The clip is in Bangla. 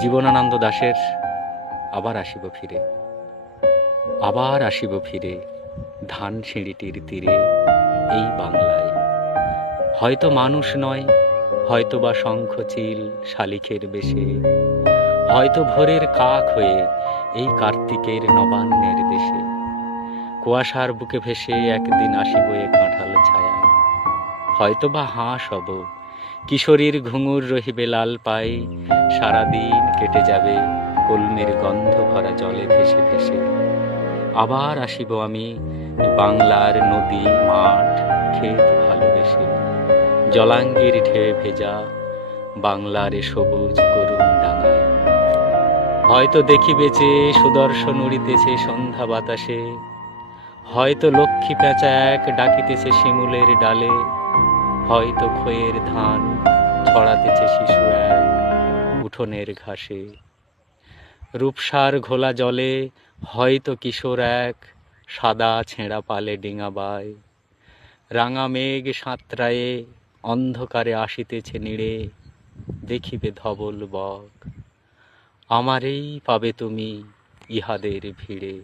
জীবনানন্দ দাশের আবার আসিব ফিরে, আবার আসিব ফিরে ধান সিঁড়িটির তীরে এই বাংলায়। হয়তো মানুষ নয়, হয়তো বা শঙ্খচিল শালিখের বেশে, হয়তো ভোরের কাক হয়ে এই কার্তিকের নবান্নের দেশে। কুয়াশার বুকে ভেসে একদিন আসিব এ কাঁঠাল ছায়ায়। হয়তো বা হাঁস হব, কিশোরীর ঘুঙুর রহিবে লাল পাই, সারাদিন কেটে যাবে কলমের গন্ধ ভরা জলে ভেসে ভেসে। আবার আসিব আমি বাংলার নদী মাঠ ক্ষেত ভালোবেসে, জলাঙ্গির ঢেউ ভেজা বাংলার এ সবুজ করুণ ডাঙায়। হয়তো দেখিবে যে সুদর্শন উড়িতেছে সন্ধ্যা বাতাসে, হয়তো লক্ষ্মী পেঁচা এক ডাকিতেছে শিমুলের ডালে, হয়তো খয়ের ধান ছড়াতেছে শিশু এক উঠোনের ঘাসে। রূপসার ঘোলা জলে হয়তো কিশোর এক সাদা ছেঁড়া পালে ডিঙা বায়। রাঙা মেঘ সাঁতরায়ে অন্ধকারে আসিতেছে নিড়ে, দেখিবে ধবল বক, আমারেই পাবে তুমি ইহাদের ভিড়ে।